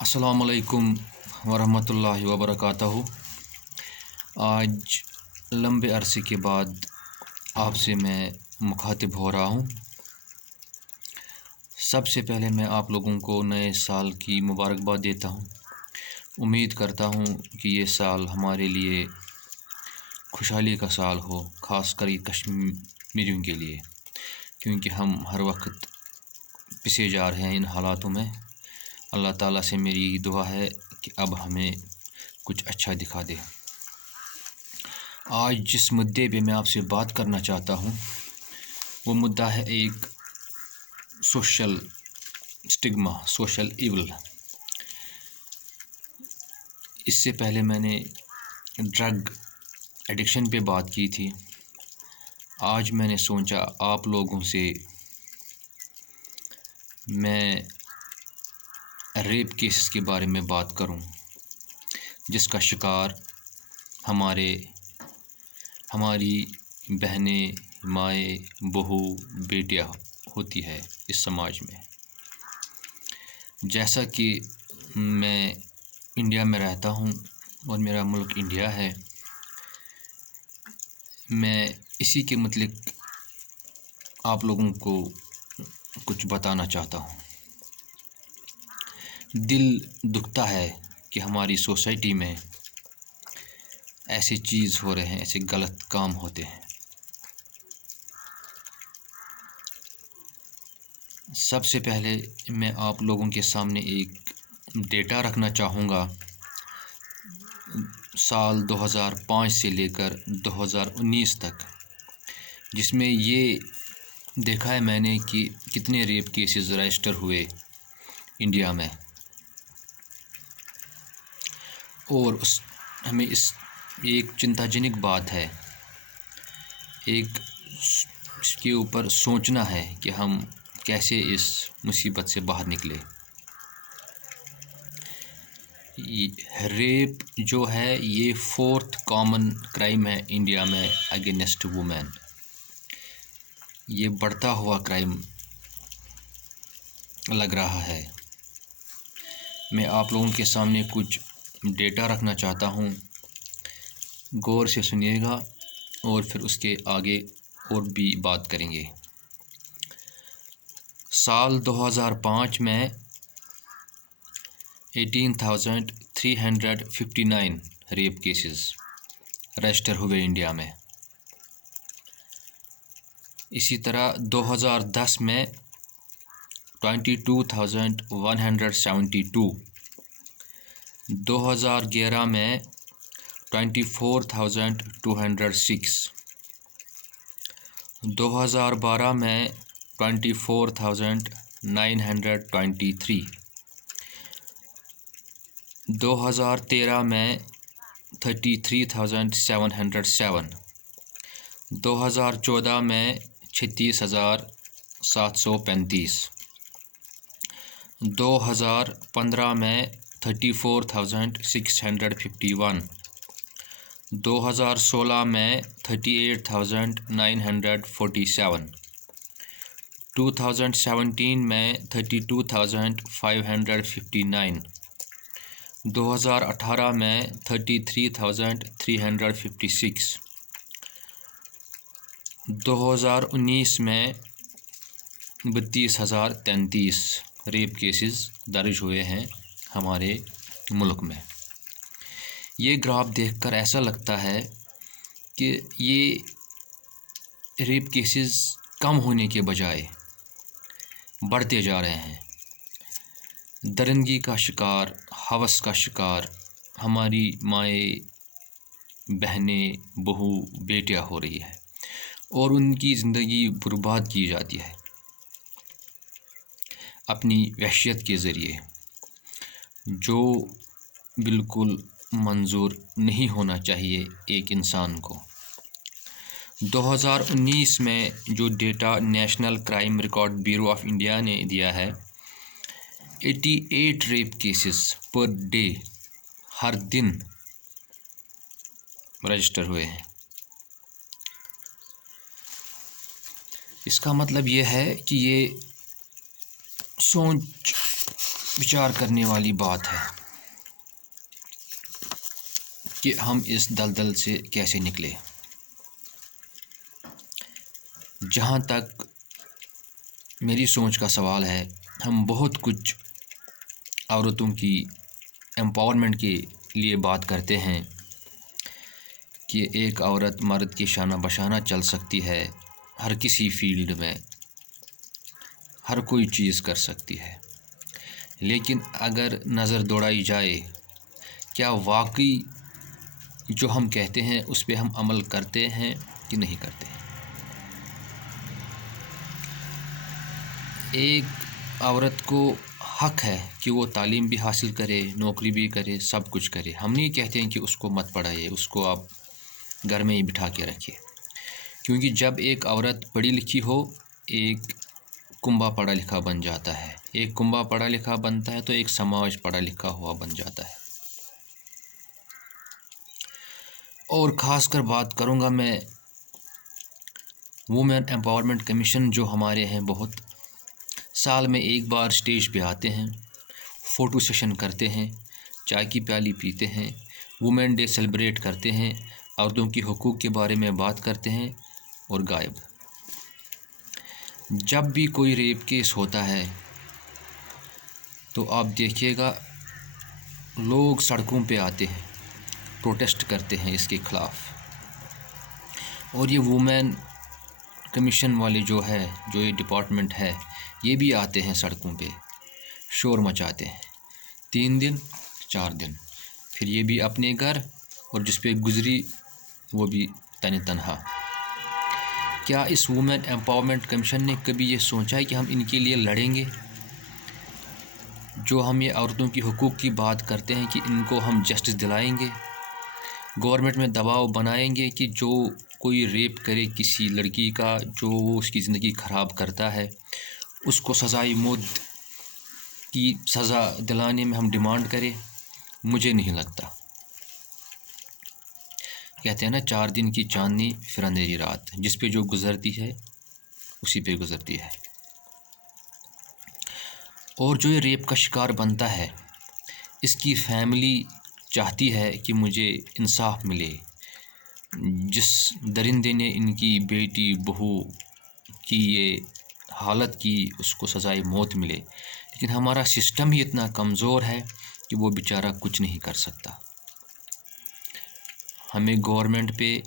अस्सलाम वालेकुम वरहमतुल्लाहि वबरकातुहू। आज लंबे अरसे के बाद आपसे मैं मुखातिब हो रहा हूँ। सबसे पहले मैं आप लोगों को नए साल की मुबारकबाद देता हूँ। उम्मीद करता हूँ कि ये साल हमारे लिए खुशहाली का साल हो, ख़ास कर कश्मीरियों के लिए, क्योंकि हम हर वक्त पिसे जा रहे हैं इन हालातों में। अल्लाह ताला से मेरी दुआ है कि अब हमें कुछ अच्छा दिखा दे। आज जिस मुद्दे पे मैं आपसे बात करना चाहता हूँ वो मुद्दा है एक सोशल स्टिग्मा, सोशल इविल। इससे पहले मैंने ड्रग एडिक्शन पे बात की थी। आज मैंने सोचा आप लोगों से मैं रेप केसेस के बारे में बात करूं, जिसका शिकार हमारी बहनें, माएँ, बहू, बेटियां होती है इस समाज में। जैसा कि मैं इंडिया में रहता हूं और मेरा मुल्क इंडिया है, मैं इसी के मतलब आप लोगों को कुछ बताना चाहता हूं। दिल दुखता है कि हमारी सोसाइटी में ऐसी चीज़ हो रहे हैं, ऐसे गलत काम होते हैं। सबसे पहले मैं आप लोगों के सामने एक डेटा रखना चाहूँगा, साल 2005 से लेकर 2019 तक, जिसमें ये देखा है मैंने कि कितने रेप केसेस रजिस्टर हुए इंडिया में। और हमें एक चिंताजनक बात है, इसके ऊपर सोचना है कि हम कैसे इस मुसीबत से बाहर निकले। रेप जो है ये 4th कॉमन क्राइम है इंडिया में अगेंस्ट वुमेन। ये बढ़ता हुआ क्राइम लग रहा है। मैं आप लोगों के सामने कुछ डेटा रखना चाहता हूँ, गौर से सुनिएगा और फिर उसके आगे और भी बात करेंगे। साल 2005 में 18,359 रेप केसेस रजिस्टर हुए इंडिया में। इसी तरह 2010 में 22,172, 2011 में 24,206, 2012 में 24,923, 2013 में 33,707, 2014 में 36,735, 2015 में 34,651, 2016 में 38,947, 2017 में 32,559, 2018 में 33,356, 2019 में 32,033 रेप केसेस दर्ज हुए हैं हमारे मुल्क में। ये ग्राफ देखकर ऐसा लगता है कि ये रेप केसेस कम होने के बजाय बढ़ते जा रहे हैं। दरिंदगी का शिकार, हवस का शिकार हमारी माएँ, बहनें, बहू, बेटियां हो रही है और उनकी ज़िंदगी बर्बाद की जाती है अपनी वहशियत के ज़रिए, जो बिल्कुल मंजूर नहीं होना चाहिए एक इंसान को। 2019 में जो data national crime record bureau of India ने दिया है, 88 रेप केसेस पर डे, हर दिन रजिस्टर हुए हैं। इसका मतलब ये है कि ये सोच विचार करने वाली बात है कि हम इस दलदल से कैसे निकले। जहाँ तक मेरी सोच का सवाल है, हम बहुत कुछ औरतों की एम्पावरमेंट के लिए बात करते हैं कि एक औरत मर्द के शाना बशाना चल सकती है, हर किसी फील्ड में हर कोई चीज़ कर सकती है। लेकिन अगर नज़र दौड़ाई जाए, क्या वाकई जो हम कहते हैं उस पे हम अमल करते हैं कि नहीं करते हैं? एक औरत को हक है कि वो तालीम भी हासिल करे, नौकरी भी करे, सब कुछ करे। हम नहीं कहते हैं कि उसको मत पढ़ाइए, उसको आप घर में ही बिठा के रखिए, क्योंकि जब एक औरत पढ़ी लिखी हो, एक कुंबा पढ़ा लिखा बन जाता है। एक कुंबा पढ़ा लिखा बनता है तो एक समाज पढ़ा लिखा हुआ बन जाता है। और ख़ासकर बात करूँगा मैं वुमेन एम्पावरमेंट कमीशन जो हमारे हैं, बहुत साल में एक बार स्टेज पे आते हैं, फ़ोटो सेशन करते हैं, चाय की प्याली पीते हैं, वुमेन डे सेलिब्रेट करते हैं, औरतों की हुकूक के बारे में बात करते हैं और गायब। जब भी कोई रेप केस होता है तो आप देखिएगा लोग सड़कों पे आते हैं, प्रोटेस्ट करते हैं इसके ख़िलाफ़। और ये वुमेन कमीशन वाले जो ये डिपार्टमेंट है, ये भी आते हैं सड़कों पे, शोर मचाते हैं 3 दिन 4 दिन, फिर ये भी अपने घर, और जिस पे गुजरी वो भी तने तनहा। क्या इस वुमेन एम्पावरमेंट कमीशन ने कभी ये सोचा है कि हम इनके लिए लड़ेंगे? जो हम ये औरतों की हुकूक की बात करते हैं कि इनको हम जस्टिस दिलाएंगे, गवर्नमेंट में दबाव बनाएंगे कि जो कोई रेप करे किसी लड़की का, जो उसकी ज़िंदगी ख़राब करता है, उसको सज़ाई मौत की सज़ा दिलाने में हम डिमांड करें? मुझे नहीं लगता। कहते हैं ना, 4 दिन की चांदनी फिर अंधेरी रात, जिस पे जो गुज़रती है उसी पे गुज़रती है। और जो ये रेप का शिकार बनता है, इसकी फैमिली चाहती है कि मुझे इंसाफ मिले। जिस दरिंदे ने इनकी बेटी बहू की ये हालत की, उसको सज़ाए मौत मिले। लेकिन हमारा सिस्टम ही इतना कमज़ोर है कि वो बेचारा कुछ नहीं कर सकता। हमें गवर्नमेंट पे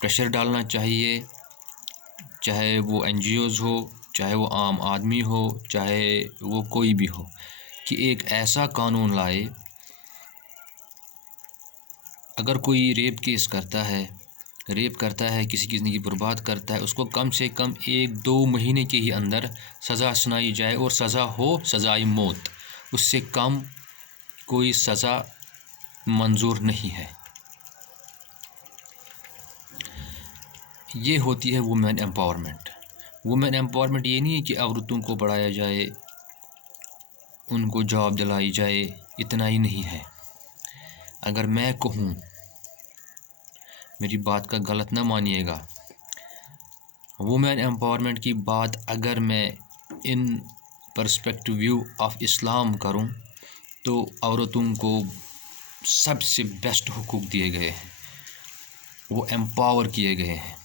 प्रेशर डालना चाहिए, चाहे वो NGOs हो, चाहे वो आम आदमी हो, चाहे वो कोई भी हो, कि एक ऐसा कानून लाए, अगर कोई रेप केस करता है, किसी की ज़िंदगी बर्बाद करता है, उसको कम से कम 1-2 महीने के ही अंदर सज़ा सुनाई जाए, और सज़ा हो सज़ाई मौत। उससे कम कोई सज़ा मंजूर नहीं है। ये होती है वुमेन एम्पावरमेंट। वुमेन एम्पावरमेंट ये नहीं है कि औरतों को बढ़ाया जाए, उनको जॉब दिलाई जाए, इतना ही नहीं है। अगर मैं कहूँ, मेरी बात का गलत ना मानिएगा, वुमेन एम्पावरमेंट की बात अगर मैं in perspective view of Islam करूँ, तो औरतों को सबसे बेस्ट हुकूक दिए गए हैं, वो एम्पावर किए गए हैं।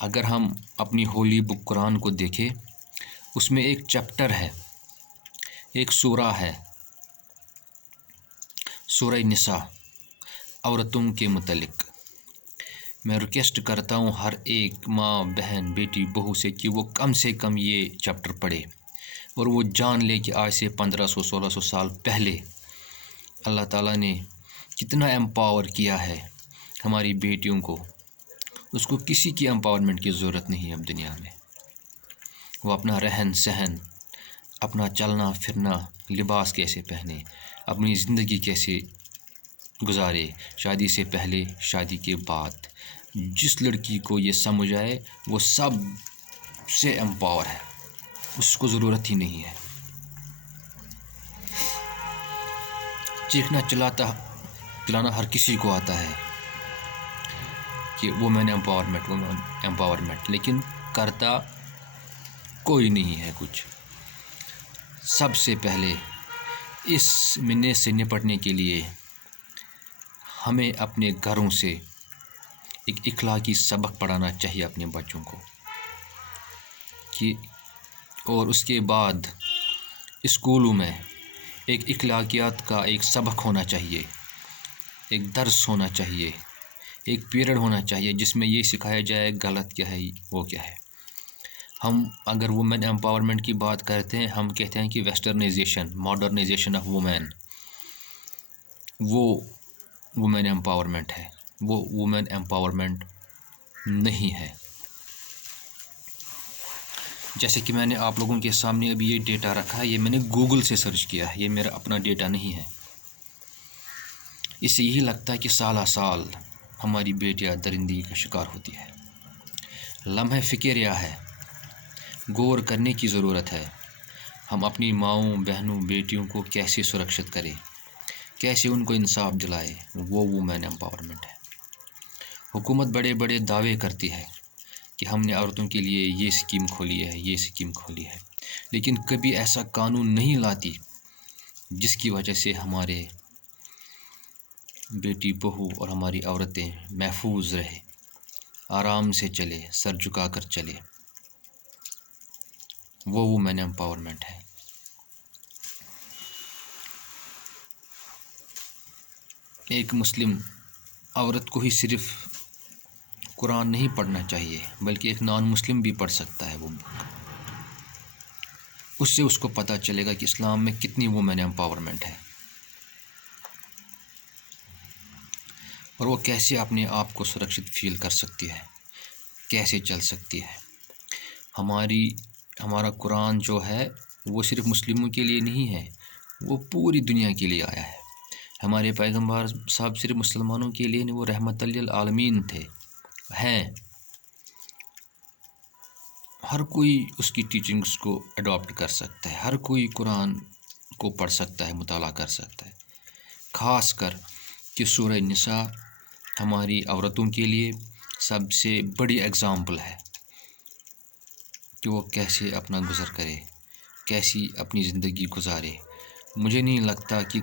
अगर हम अपनी होली बुक कुरान को देखें, उसमें एक चैप्टर है, एक सूरा है, सूरा निसा, औरतों के मुतल्लिक। मैं रिक्वेस्ट करता हूँ हर एक माँ, बहन, बेटी, बहू से कि वो कम से कम ये चैप्टर पढ़े, और वो जान ले कि आज से 1500-1600 साल पहले अल्लाह ताला ने कितना एम्पावर किया है हमारी बेटियों को। उसको किसी की एम्पावरमेंट की ज़रूरत नहीं है अब दुनिया में। वो अपना रहन सहन, अपना चलना फिरना, लिबास कैसे पहने, अपनी ज़िंदगी कैसे गुजारे, शादी से पहले, शादी के बाद, जिस लड़की को ये समझ आए वो सब से एम्पावर है, उसको ज़रूरत ही नहीं है। चीखना चिल्लाता पिलाना हर किसी को आता है कि वुमेन एम्पावरमेंट, लेकिन करता कोई नहीं है कुछ। سب سے پہلے اس منت سے نپٹنے کے لیے ہمیں اپنے گھروں سے ایک اخلاقی سبق پڑھانا چاہیے اپنے بچوں کو کہ اور اس کے بعد اسکولوں میں ایک اخلاقیات کا ایک سبق ہونا چاہیے، ایک درس ہونا چاہیے، ایک پیریڈ ہونا چاہیے جس میں یہ سکھایا جائے غلط کیا ہے وہ کیا ہے۔ ہم اگر وومن امپاورمنٹ کی بات کرتے ہیں، ہم کہتے ہیں کہ ویسٹرنائزیشن، ماڈرنائزیشن آف وومین، وہ وومن امپاورمنٹ ہے، وہ وومن امپاورمنٹ نہیں ہے۔ جیسے کہ میں نے آپ لوگوں کے سامنے ابھی یہ ڈیٹا رکھا ہے، یہ میں نے گوگل سے سرچ کیا ہے، یہ میرا اپنا ڈیٹا نہیں ہے۔ اس سے یہی لگتا ہے کہ سالہ سال ہماری بیٹیاں درندگی کا شکار ہوتی ہے۔ لمحہ فکر یہ ہے، غور کرنے کی ضرورت ہے، ہم اپنی ماؤں، بہنوں، بیٹیوں کو کیسے سرکشت کریں، کیسے ان کو انصاف دلائے، وہ وومن امپاورمنٹ ہے۔ حکومت بڑے بڑے دعوے کرتی ہے کہ ہم نے عورتوں کے لیے یہ اسکیم کھولی ہے، یہ اسکیم کھولی ہے، لیکن کبھی ایسا قانون نہیں لاتی جس کی وجہ سے ہمارے بیٹی بہو اور ہماری عورتیں محفوظ رہے، آرام سے چلے، سر جھکا کر چلے۔ وہ وومن امپاورمنٹ ہے۔ ایک مسلم عورت کو ہی صرف قرآن نہیں پڑھنا چاہیے، بلکہ ایک نان مسلم بھی پڑھ سکتا ہے وہ بک۔ اس سے اس کو پتہ چلے گا کہ اسلام میں کتنی وومن امپاورمنٹ ہے اور وہ کیسے اپنے آپ کو سرکشت فیل کر سکتی ہے، کیسے چل سکتی ہے۔ ہمارا قرآن جو ہے وہ صرف مسلموں کے لیے نہیں ہے، وہ پوری دنیا کے لیے آیا ہے۔ ہمارے پیغمبر صاحب صرف مسلمانوں کے لیے نہیں، وہ رحمت للعالمین تھے، ہیں۔ ہر کوئی اس کی ٹیچنگز کو اڈاپٹ کر سکتا ہے، ہر کوئی قرآن کو پڑھ سکتا ہے، مطالعہ کر سکتا ہے۔ خاص کر کہ سورہ نساء ہماری عورتوں کے لیے سب سے بڑی اگزامپل ہے کہ وہ کیسے اپنا گزر کرے، کیسی اپنی زندگی گزارے۔ مجھے نہیں لگتا کہ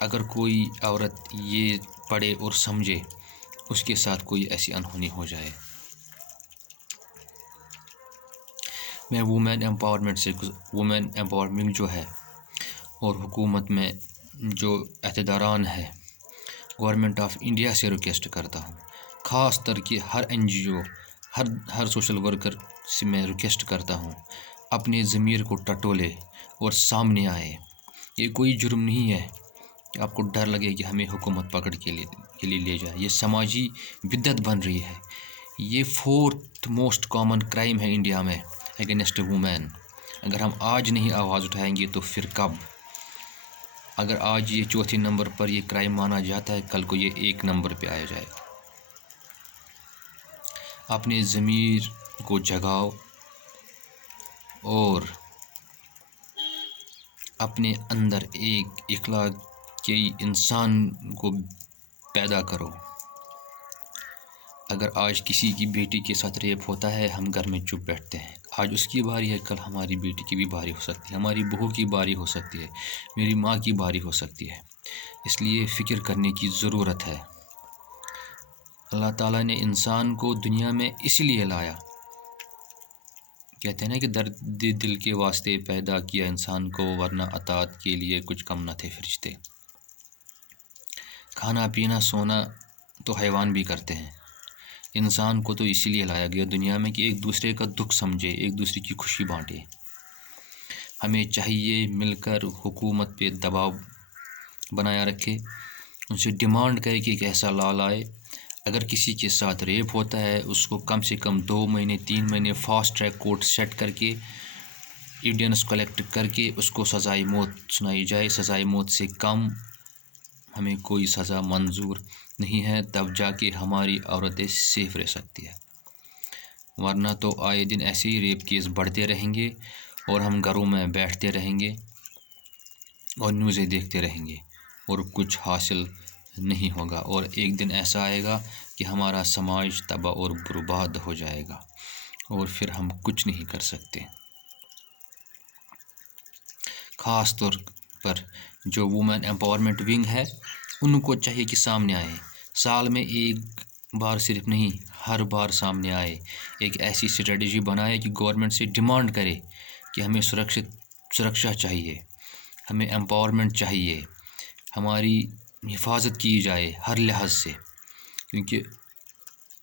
اگر کوئی عورت یہ پڑھے اور سمجھے اس کے ساتھ کوئی ایسی انہونی ہو جائے۔ میں وومن امپاورمنٹ جو ہے اور حکومت میں جو عہدیداران ہے، گورنمنٹ آف انڈیا سے ریکویسٹ کرتا ہوں، خاص طر کہ ہر NGO، ہر سوشل ورکر سے میں ریکویسٹ کرتا ہوں، اپنے ضمیر کو ٹٹولے اور سامنے آئے۔ یہ کوئی جرم نہیں ہے کہ آپ کو ڈر لگے کہ ہمیں حکومت پکڑ کے لیے لے جائے۔ یہ سماجی بدعت بن رہی ہے۔ یہ 4th موسٹ کامن کرائم ہے انڈیا میں اگینسٹ وومین۔ اگر ہم آج نہیں آواز اٹھائیں گے تو پھر کب؟ اگر آج یہ 4تھے نمبر پر یہ کرائم مانا جاتا ہے، کل کو یہ 1 نمبر پہ آیا جائے گا۔ اپنے ضمیر کو جگاؤ اور اپنے اندر ایک اخلاقی انسان کو پیدا کرو۔ اگر آج کسی کی بیٹی کے ساتھ ریپ ہوتا ہے، ہم گھر میں چپ بیٹھتے ہیں۔ آج اس کی باری ہے، کل ہماری بیٹی کی بھی باری ہو سکتی ہے، ہماری بہو کی باری ہو سکتی ہے، میری ماں کی باری ہو سکتی ہے۔ اس لیے فکر کرنے کی ضرورت ہے۔ اللہ تعالیٰ نے انسان کو دنیا میں اس لیے لایا، کہتے ہیں نا کہ درد دل کے واسطے پیدا کیا انسان کو، ورنہ اطاعت کے لیے کچھ کم نہ تھے فرشتے۔ کھانا پینا سونا تو حیوان بھی کرتے ہیں، انسان کو تو اسی لیے لایا گیا دنیا میں کہ ایک دوسرے کا دکھ سمجھے، ایک دوسرے کی خوشی بانٹے۔ ہمیں چاہیے مل کر حکومت پہ دباؤ بنایا رکھے، ان سے ڈیمانڈ کرے کہ ایک ایسا لا لائے، اگر کسی کے ساتھ ریپ ہوتا ہے اس کو کم سے کم 2 مہینے 3 مہینے فاسٹ ٹریک کورٹ سیٹ کر کے ایویڈنس کلیکٹ کر کے اس کو سزائے موت سنائی جائے۔ سزائے موت سے کم ہمیں کوئی سزا منظور نہیں ہے، تب جا کے ہماری عورتیں سیف رہ سکتی ہے، ورنہ تو آئے دن ایسے ہی ریپ کیس بڑھتے رہیں گے اور ہم گھروں میں بیٹھتے رہیں گے اور نیوزیں دیکھتے رہیں گے اور کچھ حاصل نہیں ہوگا، اور ایک دن ایسا آئے گا کہ ہمارا سماج تباہ اور برباد ہو جائے گا اور پھر ہم کچھ نہیں کر سکتے۔ ख़ास तौर पर जो वुमेन एम्पावरमेंट विंग है, उनको चाहिए कि सामने आए, साल में एक बार सिर्फ नहीं, हर बार सामने आए, एक ऐसी स्ट्रेटजी बनाए कि गवर्नमेंट से डिमांड करे कि हमें सुरक्षा चाहिए, हमें एम्पावरमेंट चाहिए, हमारी हिफाजत की जाए हर लिहाज से, क्योंकि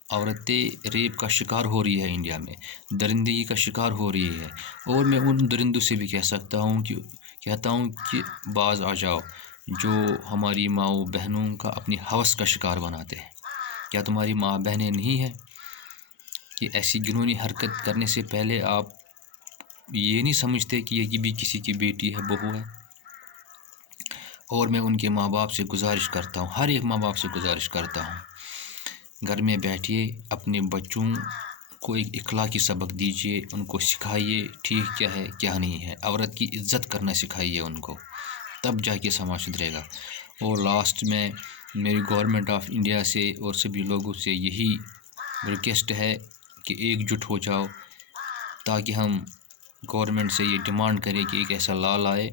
औरतें रेप का शिकार हो रही है इंडिया में, दरिंदगी का शिकार हो रही है। और मैं उन दरिंदों से भी कहता हूँ कि बाज आ जाओ, जो हमारी माँओं बहनों का अपनी हवस का शिकार बनाते हैं। क्या तुम्हारी माँ बहनें नहीं हैं कि ऐसी घिनौनी हरकत करने से पहले आप ये नहीं समझते कि ये भी किसी की बेटी है, बहू है? और मैं उनके माँ बाप से गुजारिश करता हूँ, हर एक माँ बाप से गुजारिश करता हूँ, घर में बैठिए, अपने बच्चों को एक इखलाकी सबक दीजिए, उनको सिखाइए ठीक क्या है क्या नहीं है, औरत की इज़्ज़त करना सिखाइए उनको, तब जाके समाज सुधरेगा। और लास्ट में मेरी गवर्नमेंट ऑफ इंडिया से और सभी लोगों से यही रिक्वेस्ट है कि एकजुट हो जाओ, ताकि हम गवर्नमेंट से ये डिमांड करें कि एक ऐसा लॉ लाए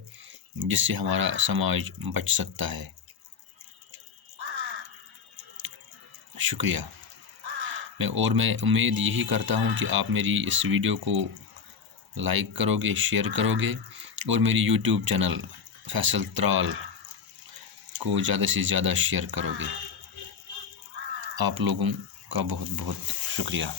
जिससे हमारा समाज बच सकता है। शुक्रिया। मैं उम्मीद यही करता हूँ कि आप मेरी इस वीडियो को लाइक करोगे, शेयर करोगे और मेरी यूट्यूब चैनल फैसल त्राल को ज़्यादा से ज़्यादा शेयर करोगे। आप लोगों का बहुत बहुत शुक्रिया।